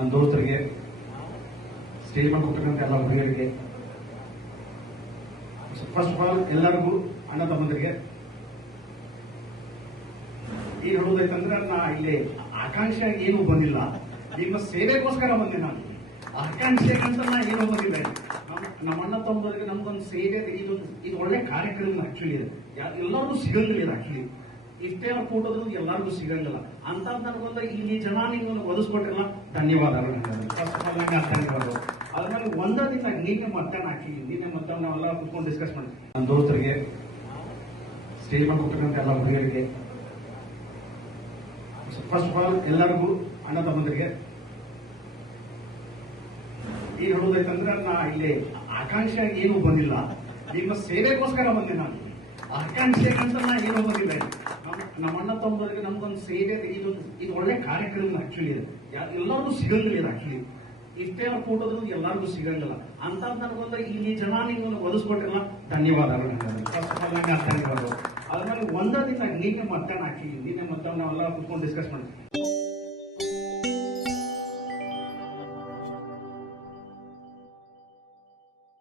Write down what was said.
ನನ್ನ ದೋಸ್ತರಿಗೆ ಸ್ಟೇಜ್ ಮೇಲೆ ಕೊಟ್ಟಿರುವಂತ ಎಲ್ಲ ಹುಡುಗರಿಗೆ ಫಸ್ಟ್ ಆಫ್ ಆಲ್ ಎಲ್ಲರಿಗೂ ಅಣ್ಣ ತಮ್ಮಂದರಿಗೆ. ಏನ್ ಹೇಳೋದೈತಂದ್ರೆ ನಾ ಇಲ್ಲಿ ಆಕಾಂಕ್ಷೆ ಏನು ಬಂದಿಲ್ಲ. ನಿಮ್ಮ ಸೇವೆಗೋಸ್ಕರ ಬಂದೆ ನಾನು. ಆಕಾಂಕ್ಷೆಗಂತ ನಾ ಏನೋ ಬಂದಿಲ್ಲ. ನಮ್ಮ- ಅಣ್ಣ ತಮ್ಮಂದರಿಗೆ ನಮ್ದೊಂದು ಸೇವೆ, ಇದು ಇದು ಒಳ್ಳೆ ಕಾರ್ಯಕ್ರಮ ಆಕ್ಚುಲಿ ಎಲ್ಲರೂ ಸಿಗಂಗಿಲ್ಲ ಆಕ್ಚುಲಿ ಇಷ್ಟೇ ಫೋಟೋದ್ರು ಎಲ್ಲರಿಗೂ ಸಿಗಂಗಿಲ್ಲ. ಅಂತ ನನಗೊಂದು ಇಲ್ಲಿ ಜನ ನೀವು ಒದಗಿಸ್ಕೊಟ್ಟಿರಲ್ಲ ಧನ್ಯವಾದಗಳು. ಆಗಿರೋದು ಅದ್ರಲ್ಲಿ ಒಂದ ದಿನ ನಿನ್ನೆ ಮತ್ತೆ ಹಾಕಿ, ನಿನ್ನೆ ಮತ್ತೆ ನಾವೆಲ್ಲ ಕುತ್ಕೊಂಡು ಡಿಸ್ಕಸ್ ಮಾಡಿ. ನನ್ನ ದೋಸ್ತರಿಗೆ ಸ್ಟೇಜ್ ಮೇಲೆ ಎಲ್ಲ ಹುಡುಗರಿಗೆ ಫಸ್ಟ್ ಆಫ್ ಆಲ್ ಎಲ್ಲರಿಗೂ, ಅಣ್ಣ ತಮ್ಮಂದರಿಗೆ. ಏನ್ ಹೇಳೋದೈತಂದ್ರೆ, ನಾ ಇಲ್ಲಿ ಆಕಾಂಕ್ಷೆ ಏನು ಬಂದಿಲ್ಲ. ನಿಮ್ಮ ಸೇವೆಗೋಸ್ಕರ ಬಂದೆ ನಾನು. ಆಕಾಂಕ್ಷೆಗಂತ ನಾ ಏನೂ ಇಲ್ಲಿ. ನಮ್ಮ- ಅಣ್ಣ ತಮ್ಮದವರಿಗೆ ನಮ್ಗೊಂದು ಸೇವೆ ಇದು ಇದು ಒಳ್ಳೆ ಕಾರ್ಯಕ್ರಮ ಆಕ್ಚುಲಿ ಅದು. ಎಲ್ಲರಿಗೂ ಸಿಗಂಗಿಲ್ಲ ಇದು ಆಕ್ಚುಲಿ ಇಷ್ಟೇ ಫೋಟೋದ್ರು ಎಲ್ಲರಿಗೂ ಸಿಗಂಗಿಲ್ಲ. ಅಂತ ನನಗೊಂದು ಇಲ್ಲಿ ಜನ ನೀವು ಒದಗಿಸ್ಕೊಟ್ಟಿರಲ್ಲ ಧನ್ಯವಾದಗಳು ಆಗಿರೋದು ಅದ್ರಲ್ಲಿ ಒಂದ ದಿನ ನಿನ್ನೆ ಮಧ್ಯಾಹ್ನ ಹಾಕಿ, ನಿನ್ನೆ ಮಧ್ಯಾಹ್ನ ನಾವೆಲ್ಲ ಕುತ್ಕೊಂಡು ಡಿಸ್ಕಸ್ ಮಾಡಿ.